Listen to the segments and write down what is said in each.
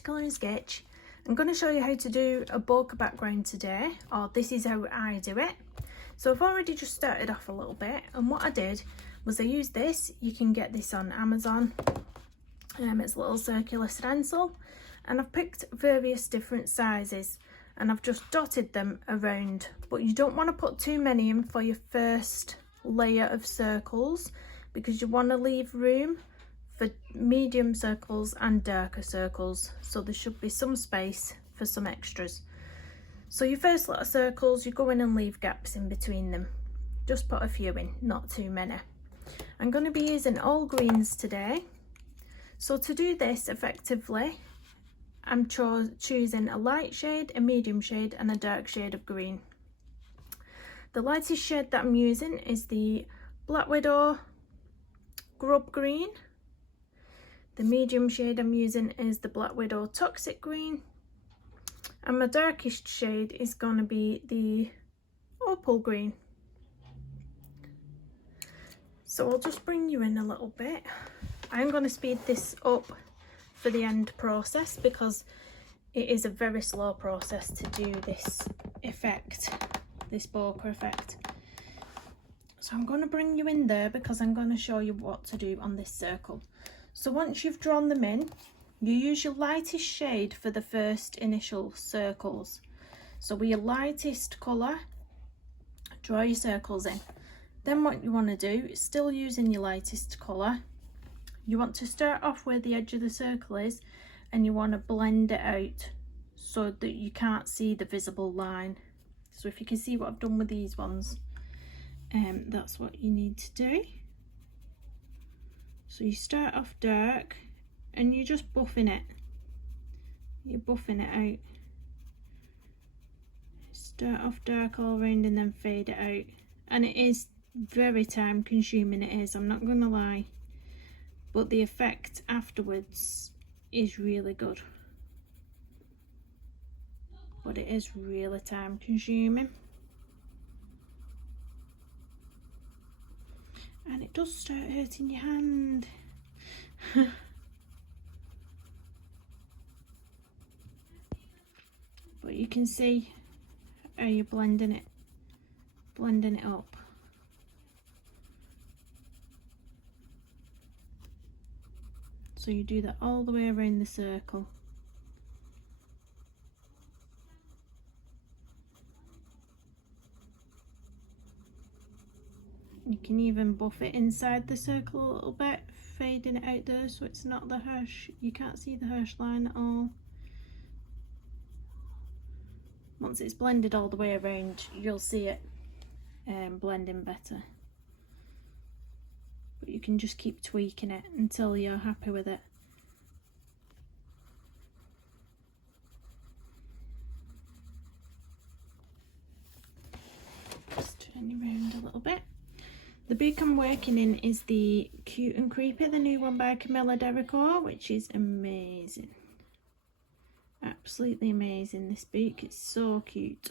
watercolour sketch. I'm going to show you how to do a bokeh background today, or this is how I do it. So I've already just started off a little bit, and what I did was I used this. You can get this on Amazon. It's a little circular stencil, and I've picked various different sizes and I've just dotted them around, but you don't want to put too many in for your first layer of circles because you want to leave room for medium circles and darker circles, so there should be some space for some extras. So your first lot of circles, you go in and leave gaps in between them. Just put a few in, not too many. I'm going to be using all greens today. So to do this effectively, I'm choosing a light shade, a medium shade and a dark shade of green. The lightest shade that I'm using is the Black Widow Grub Green. The medium shade I'm using is the Black Widow Toxic Green. And my darkest shade is going to be the Opal Green. So I'll just bring you in a little bit. I'm going to speed this up for the end process because it is a very slow process to do this effect, this bokeh effect. So I'm going to bring you in there because I'm going to show you what to do on this circle. So once you've drawn them in, you use your lightest shade for the first initial circles. So with your lightest colour, draw your circles in. Then what you want to do is, still using your lightest colour, you want to start off where the edge of the circle is and you want to blend it out so that you can't see the visible line. So if you can see what I've done with these ones, that's what you need to do. So you start off dark and you're just buffing it. You're buffing it out. Start off dark all around and then fade it out. And it is very time consuming, it is, I'm not gonna lie. But the effect afterwards is really good. But it is really time consuming. And it does start hurting your hand. But you can see how you're blending it up. So you do that all the way around the circle. You can even buff it inside the circle a little bit, fading it out there so it's not the harsh, you can't see the harsh line at all. Once it's blended all the way around, you'll see it blending better. But you can just keep tweaking it until you're happy with it. Just turn you around a little bit. The book I'm working in is the Cute and Creepy, the new one by Camilla Derico, which is amazing. Absolutely amazing, this book, it's so cute.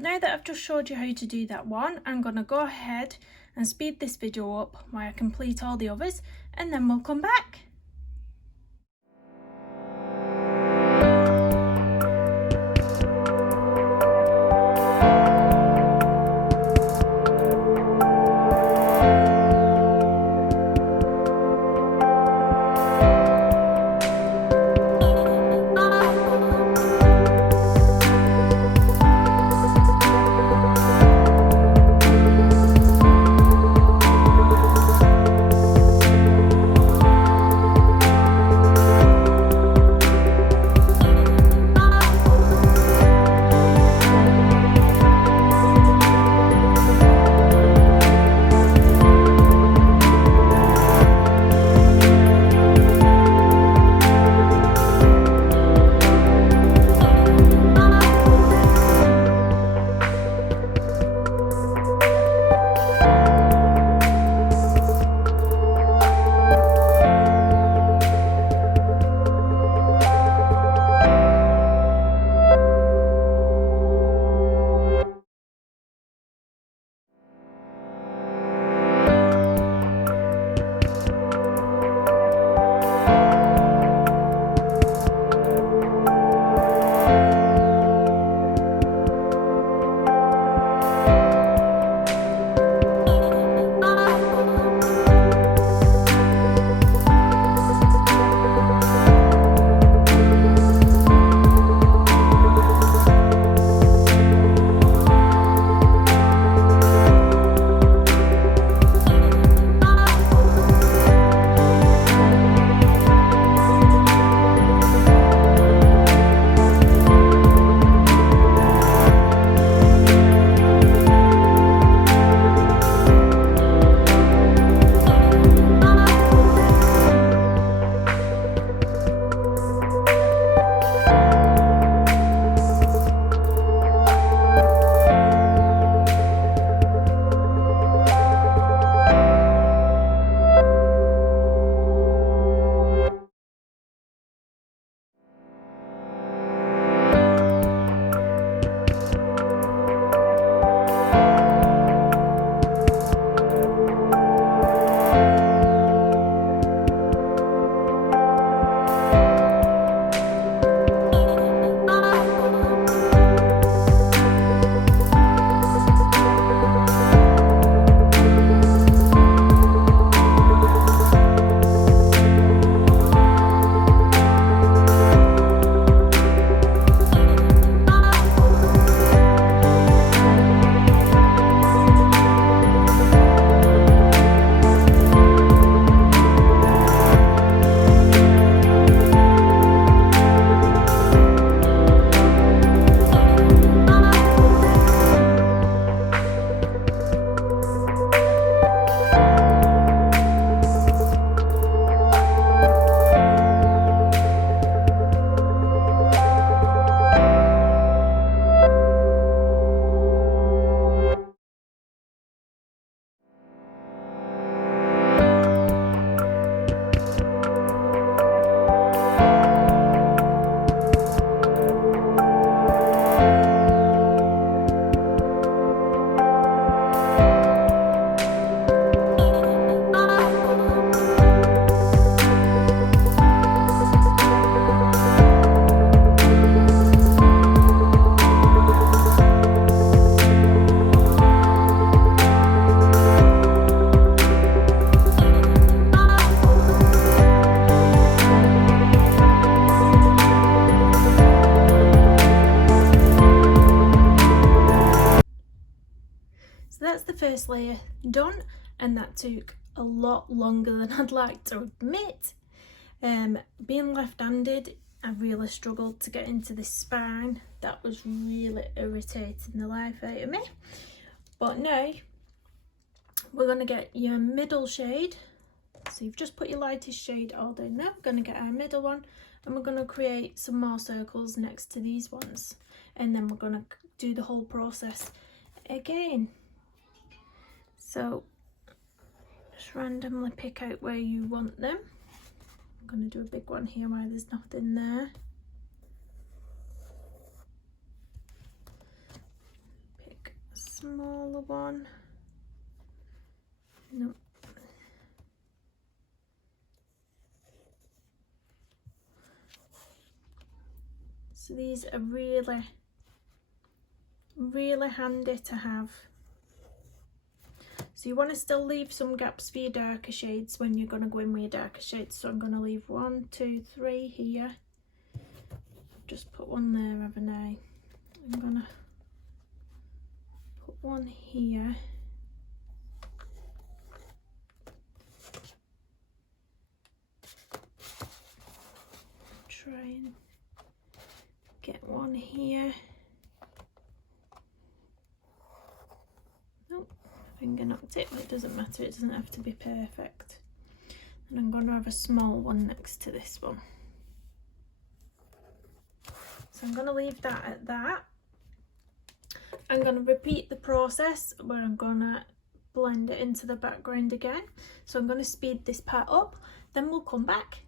now that I've just showed you how to do that one, I'm going to go ahead and speed this video up while I complete all the others, and then we'll come back. first layer done, and that took a lot longer than I'd like to admit. Being left-handed, I really struggled to get into this spine. That was really irritating the life out of me. But now we're going to get your middle shade. So you've just put your lightest shade all down there. We're going to get our middle one, and we're going to create some more circles next to these ones, and then we're going to do the whole process again. So just randomly pick out where you want them. I'm going to do a big one here where there's nothing there. smaller one. No. So these are really, really handy to have. So you want to still leave some gaps for your darker shades when you're going to go in with your darker shades. So I'm going to leave 1, 2, 3 here. Just put one there, haven't I? I'm going to put one here. Try and get one here. Nope, finger knocked it, but it doesn't matter, it doesn't have to be perfect. And I'm going to have a small one next to this one. So I'm going to leave that at that. I'm going to repeat the process where I'm going to blend it into the background again. So I'm going to speed this part up, then we'll come back.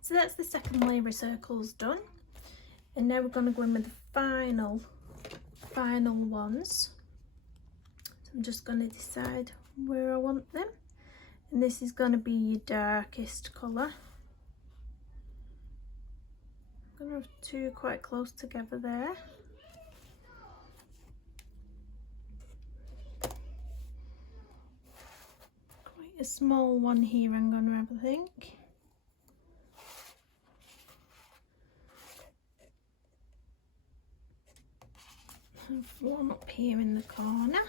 So that's the second layer of circles done, and now we're going to go in with the final ones. So I'm just going to decide where I want them, and this is going to be your darkest colour. I'm going to have two quite close together there. Quite a small one here I'm going to have a think. Have one up here in the corner.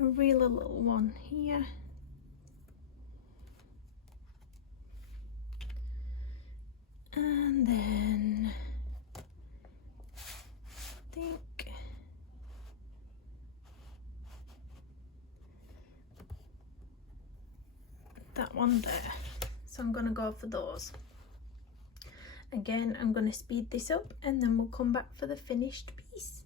A really little one here. And then I think that one there. So I'm going to go for those. Again, I'm going to speed this up and then we'll come back for the finished piece.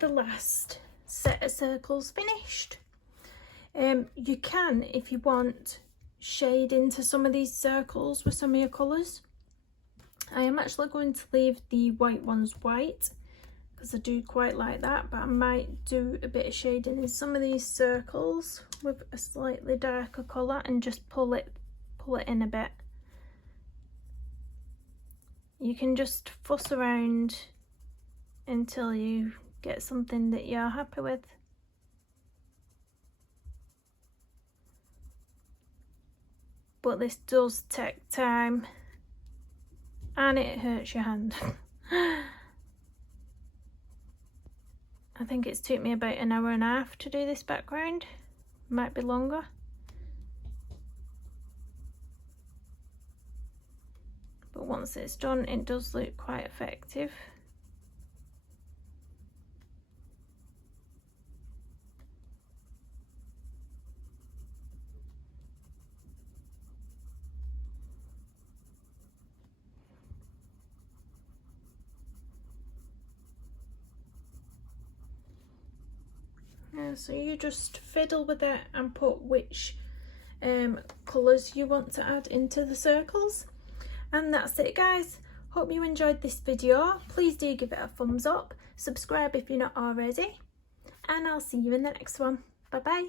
The last set of circles finished. You can, if you want, shade into some of these circles with some of your colours. I am actually going to leave the white ones white because I do quite like that, but I might do a bit of shading in some of these circles with a slightly darker colour and just pull it in a bit. You can just fuss around until you get something that you're happy with. But this does take time and it hurts your hand. I think it's took me about an hour and a half to do this background, might be longer. but once it's done it does look quite effective. So you just fiddle with it and put which colours you want to add into the circles. And that's it, guys. Hope you enjoyed this video. Please do give it a thumbs up, subscribe if you're not already, and I'll see you in the next one. Bye bye.